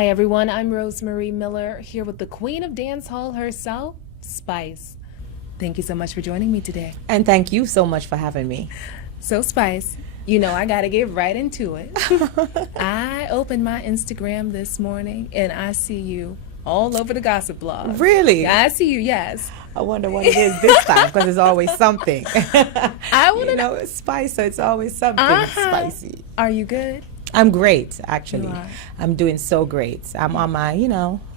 Hi everyone, I'm Rosemary Miller here with the queen of dance hall herself, Spice. Thank you so much for joining me today. And thank you so much for having me. So Spice, you know I gotta get right into it. I opened my Instagram this morning and I see you all over the gossip blog. Really? I see you, yes. I wonder what it is this time because it's always something. I want to know it's spice, so it's always something spicy. Are you good? I'm great, actually. You are. I'm doing so great. I'm on my,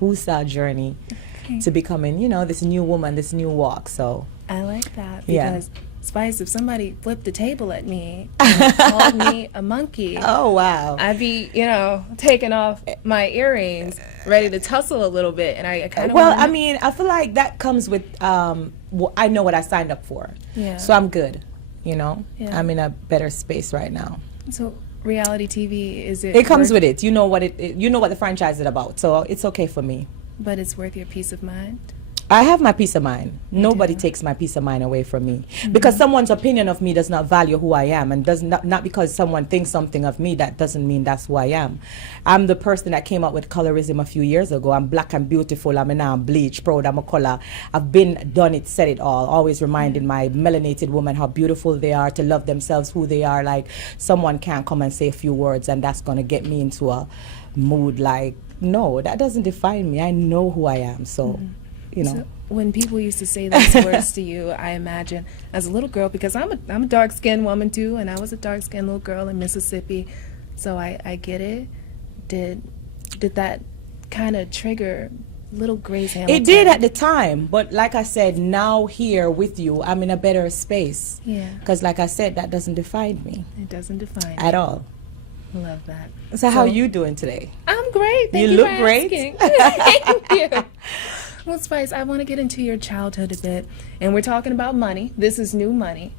Husa journey to becoming, this new woman, this new walk. So I like that Yeah. because Spice, if somebody flipped the table at me and called me a monkey, oh wow. I'd be, taking off my earrings, ready to tussle a little bit, and I kind of I feel like that comes with I know what I signed up for. Yeah. So I'm good. Yeah. I'm in a better space right now. So reality TV, is it? It comes with it. You know what you know what the franchise is about. So it's okay for me. But it's worth your peace of mind. I have my peace of mind. Nobody do. takes my peace of mind away from me. Because someone's opinion of me does not value who I am, and does not because someone thinks something of me, that doesn't mean that's who I am. I'm the person that came up with colorism a few years ago. I'm black and beautiful. I'm now bleach, proud, I'm a color. I've been done it, said it all. Always reminding my melanated women how beautiful they are, to love themselves, who they are. Like, someone can't come and say a few words and that's gonna get me into a mood like, no, that doesn't define me. I know who I am. So So when people used to say those words to you, I imagine as a little girl, because I'm a dark-skinned woman too, and I was a dark-skinned little girl in Mississippi, so I get it. Did that kind of trigger little Grace Hamilton? it did at the time, but like I said, now here with you, I'm in a better space. Yeah. Because like I said, that doesn't define me It doesn't define at you. all. Love that. So how you doing today? I'm great. Thank You you look for great. asking. Thank you. Well, Spice, I want to get into your childhood a bit, and we're talking about money. This is new money.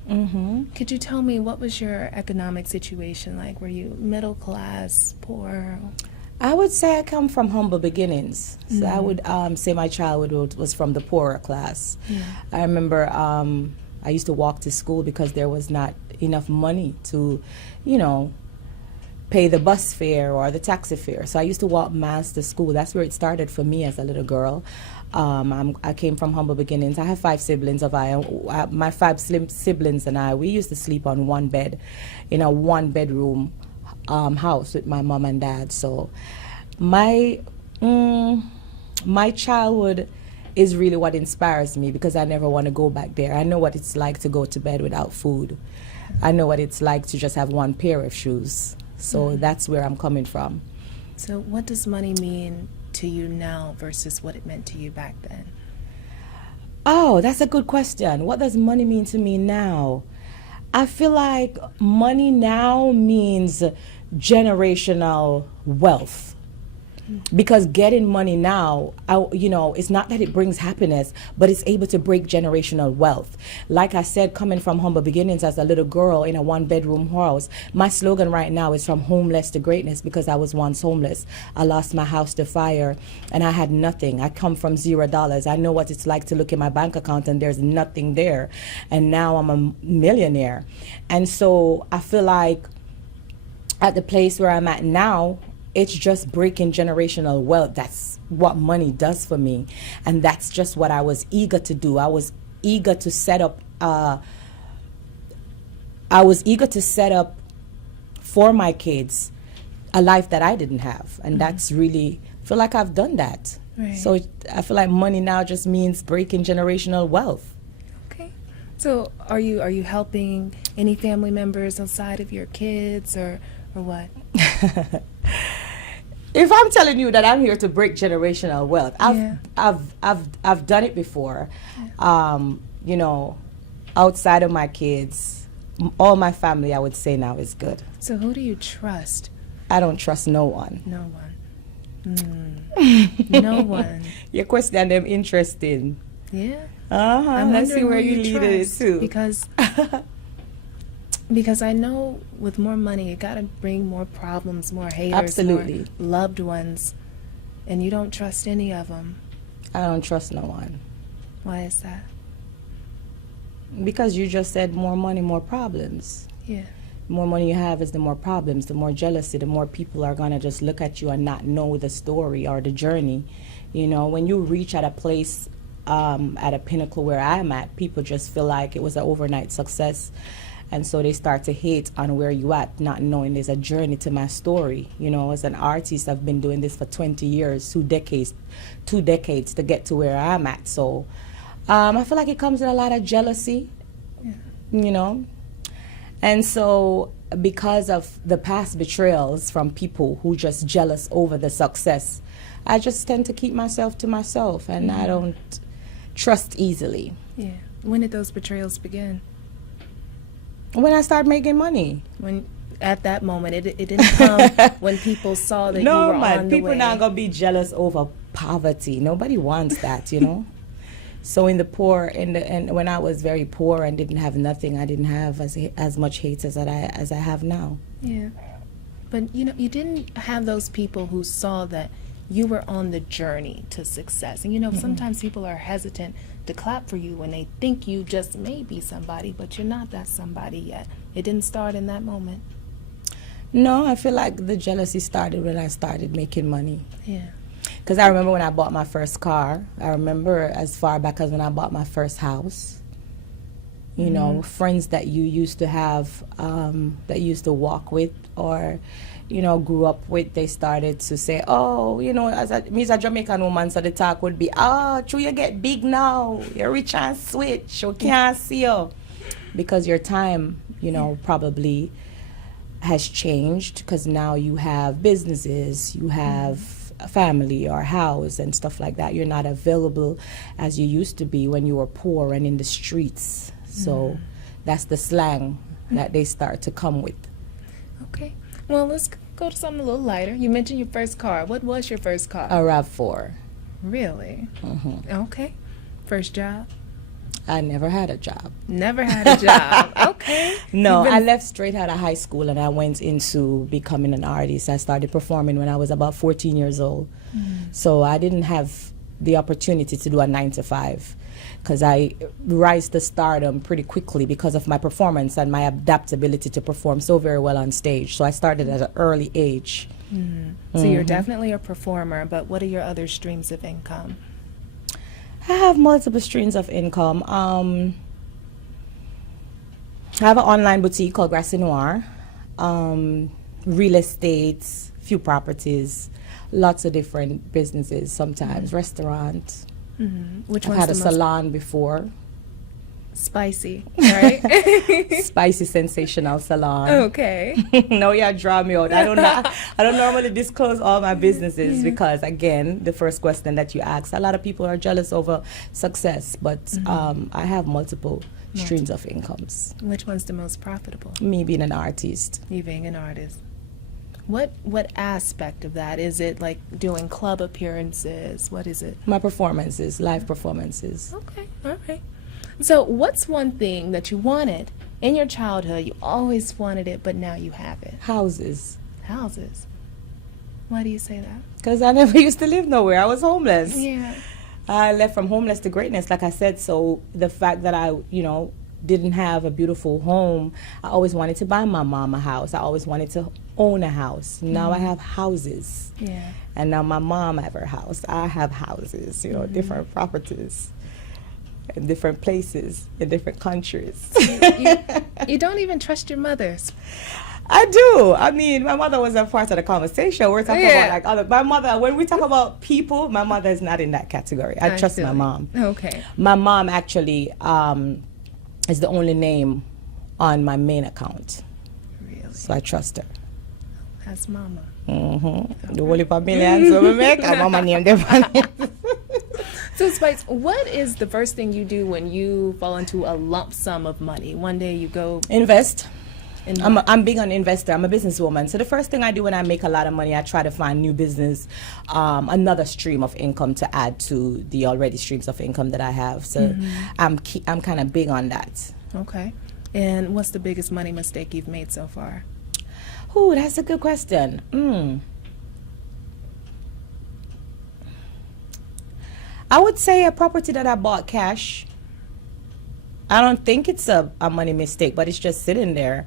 Could you tell me, what was your economic situation like? Were you middle class, poor? I would say I come from humble beginnings. So I would say my childhood was from the poorer class. I remember I used to walk to school because there was not enough money to, pay the bus fare or the taxi fare. So I used to walk miles to school. That's where it started for me as a little girl. I came from humble beginnings. I have 5 siblings. My 5 siblings and I, we used to sleep on one bed in a 1-bedroom house with my mom and dad. So my childhood is really what inspires me, because I never want to go back there. I know what it's like to go to bed without food. I know what it's like to just have one pair of shoes. So that's where I'm coming from. So what does money mean to you now versus what it meant to you back then? Oh, that's a good question. What does money mean to me now? I feel like money now means generational wealth. Because getting money now, it's not that it brings happiness, but it's able to break generational wealth. Like I said, coming from humble beginnings as a little girl in a 1-bedroom house, my slogan right now is from homeless to greatness, because I was once homeless. I lost my house to fire and I had nothing. I come from $0. I know what it's like to look in my bank account and there's nothing there. And now I'm a millionaire. And so I feel like at the place where I'm at now, it's just breaking generational wealth. That's what money does for me. And that's just what I was eager to do. I was eager to set up for my kids a life that I didn't have. And that's really, I feel like I've done that. Right. So I feel like money now just means breaking generational wealth. Okay. So are you helping any family members outside of your kids or what? If I'm telling you that I'm here to break generational wealth, I've done it before. Outside of my kids, all my family, I would say now is good. So who do you trust? I don't trust no one. No one. No one. Your question, them interesting. Yeah. I'm Let's see wondering where who you lead it trust, to. Because I know with more money, it got to bring more problems, more haters, Absolutely. more loved ones, and you don't trust any of them. I don't trust no one. Why is that? Because you just said more money, more problems. Yeah. The more money you have is the more problems, the more jealousy, the more people are gonna just look at you and not know the story or the journey. You know, when you reach at a place, at a pinnacle where I'm at, people just feel like it was an overnight success. And so they start to hate on where you at, not knowing there's a journey to my story. You know, as an artist, I've been doing this for 20 years, 2 decades to get to where I'm at. So I feel like it comes with a lot of jealousy, you know. And so because of the past betrayals from people who just jealous over the success, I just tend to keep myself to myself, and I don't trust easily. Yeah. When did those betrayals begin? When I start making money. When at that moment, it didn't come when people saw that you were on the people way. not gonna be jealous over poverty. Nobody wants that, you know. So in the poor, and when I was very poor and didn't have nothing, I didn't have as much hate as I have now. Yeah, but you know, you didn't have those people who saw that you were on the journey to success. And you know, sometimes people are hesitant to clap for you when they think you just may be somebody, but you're not that somebody yet. It didn't start in that moment. No, I feel like the jealousy started when I started making money. Yeah. Because I remember when I bought my first car. I remember as far back as when I bought my first house. You know, friends that you used to have, that you used to walk with or, you know, grew up with, they started to say, oh, you know, me as a Jamaican woman, so the talk would be, oh, true, you get big now. You're rich and switch. We can't see you. Because your time, you know, probably has changed because now you have businesses, you have a family or a house and stuff like that. You're not available as you used to be when you were poor and in the streets. So that's the slang that they start to come with. Okay. Well, let's go to something a little lighter. You mentioned your first car. What was your first car? A RAV4. Really? Okay. First job? I never had a job. Never had a job. Okay. No, I left straight out of high school and I went into becoming an artist. I started performing when I was about 14 years old. So I didn't have the opportunity to do a 9 to 5 because I rise to stardom pretty quickly because of my performance and my adaptability to perform so very well on stage. So I started at an early age. So you're definitely a performer, but what are your other streams of income? I have multiple streams of income. I have an online boutique called Grassy Noir. Real estate, few properties, lots of different businesses, sometimes restaurants. Which I've one's had the a most salon before. spicy, right? Spicy, sensational salon. Okay. No, yeah, draw me out. I don't normally disclose all my businesses because, again, the first question that you ask, a lot of people are jealous over success, but I have multiple streams of incomes. Which one's the most profitable? Me being an artist. You being an artist. What aspect of that? Is it like doing club appearances? What is it? My performances, live performances. Okay, all right. So what's one thing that you wanted in your childhood? You always wanted it, but now you have it. Houses. Houses. Why do you say that? Because I never used to live nowhere. I was homeless. Yeah. I left from homeless to greatness, like I said. So the fact that I, you know, didn't have a beautiful home, I always wanted to buy my mom a house. I always wanted to own a house. Now I have houses. Yeah. And now my mom have her house. I have houses, you know, different properties in different places, in different countries. You don't even trust your mothers. I do. I mean, my mother was a part of the conversation. We're talking about like other. My mother, when we talk about people, my mother is not in that category. I trust my mom. Okay. My mom actually is the only name on my main account. Really? So I trust her. That's mama. The only millions so we make, and mama named them. So Spice, what is the first thing you do when you fall into a lump sum of money? One day you go Invest. I'm big on investor. I'm a businesswoman. So the first thing I do when I make a lot of money, I try to find new business, another stream of income to add to the already streams of income that I have. So I'm kind of big on that. Okay. And what's the biggest money mistake you've made so far? Ooh, that's a good question. I would say a property that I bought cash. I don't think it's a money mistake, but it's just sitting there.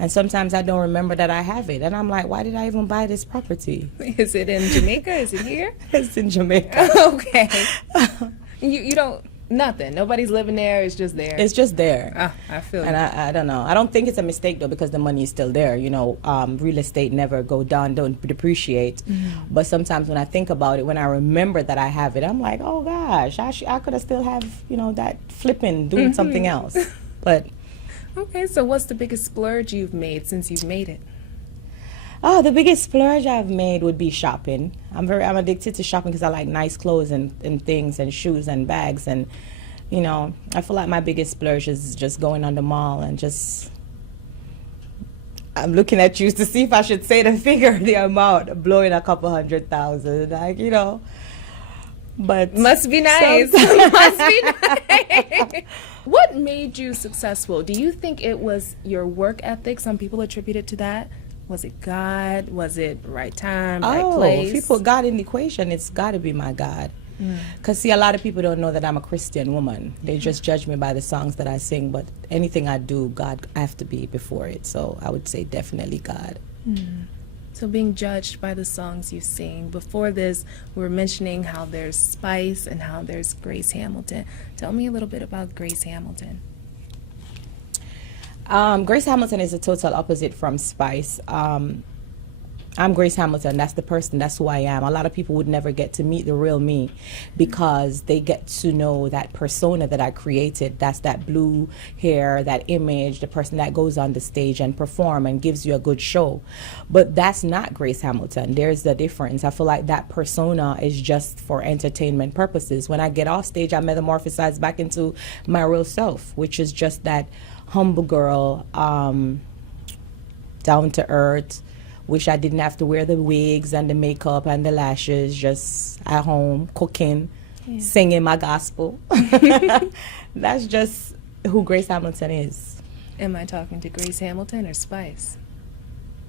And sometimes I don't remember that I have it. And I'm like, why did I even buy this property? Is it in Jamaica? Is it here? It's in Jamaica. Okay. You don't, nothing. Nobody's living there. It's just there. It's just there. I feel And you. I don't know. I don't think it's a mistake, though, because the money is still there. You know, real estate never go down, don't depreciate. But sometimes when I think about it, when I remember that I have it, I'm like, oh, gosh, I could have still have, you know, that flipping, doing something else. But... Okay, so what's the biggest splurge you've made since you've made it? Oh, the biggest splurge I've made would be shopping. I'm addicted to shopping because I like nice clothes and things and shoes and bags. And, you know, I feel like my biggest splurge is just going on the mall and just... I'm looking at you to see if I should say the figure, the amount, blowing a couple $100,000, like, you know. But must be nice. Must be nice. What made you successful? Do you think it was your work ethic? Some people attribute it to that. Was it God? Was it right time, right place? If you put God in the equation, it's got to be my God. Because, see, a lot of people don't know that I'm a Christian woman. They just judge me by the songs that I sing. But anything I do, God, I have to be before it. So I would say definitely God. So being judged by the songs you sing. Before this, we were mentioning how there's Spice and how there's Grace Hamilton. Tell me a little bit about Grace Hamilton. Grace Hamilton is a total opposite from Spice. I'm Grace Hamilton. That's the person. That's who I am. A lot of people would never get to meet the real me because they get to know that persona that I created. That's that blue hair, that image, the person that goes on the stage and perform and gives you a good show. But that's not Grace Hamilton. There's the difference. I feel like that persona is just for entertainment purposes. When I get off stage, I metamorphosize back into my real self, which is just that humble girl, down to earth. Wish I didn't have to wear the wigs and the makeup and the lashes, just at home, cooking, singing my gospel. That's just who Grace Hamilton is. Am I talking to Grace Hamilton or Spice?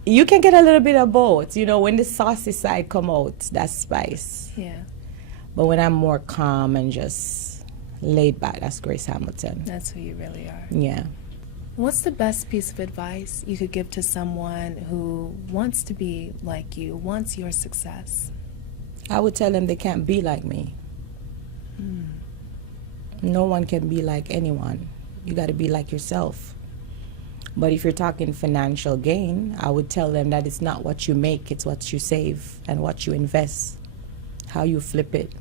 You can get a little bit of both. You know, when the saucy side come out, that's Spice. Yeah. But when I'm more calm and just laid back, that's Grace Hamilton. That's who you really are. Yeah. What's the best piece of advice you could give to someone who wants to be like you, wants your success? I would tell them they can't be like me. No one can be like anyone. You got to be like yourself. But if you're talking financial gain, I would tell them that it's not what you make, it's what you save and what you invest, how you flip it.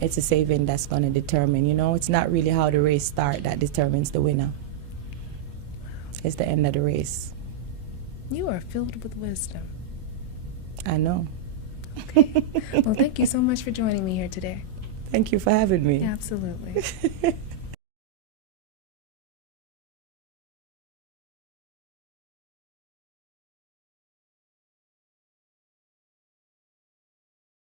It's a saving that's going to determine, you know, it's not really how the race starts that determines the winner. It's the end of the race. You are filled with wisdom. I know. Okay. Well, thank you so much for joining me here today. Thank you for having me. Absolutely.